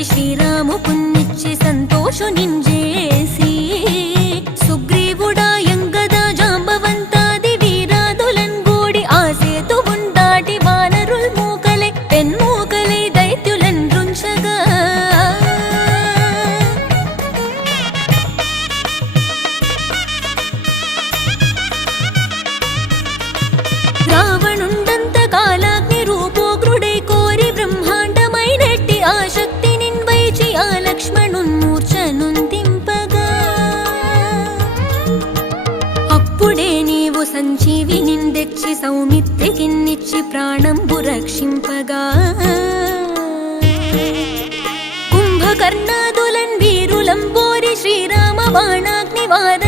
మెచ్చి శ్రీరాము పుణ్యిచ్చి సంతోషు నింజేసి సుగ్రీవుడాయంగద జాంబవంతాది వీరాదులన్ గూడి ఆ సేతువున్ దాటి వానరుల్ మూకలై పెన్మూకలై దైత్యులన్ రుంచగా రావణుండంత కాలాగ్ని రూపోగ్రుడై కోరి బ్రహ్మాండమైనట్టి ఆ శక్తి నిన్వైచి ఆ లక్ష్మణున్ మూర్ఛనుందింపగా అప్పుడే నీవు సంజీవి నిందెచ్చి సౌమిత్తికిన్నిచ్చి ప్రాణంబు రక్షింపగా కుంభకర్ణాదులన్ వీరులంబోరి శ్రీరామ బాణాగ్ని వార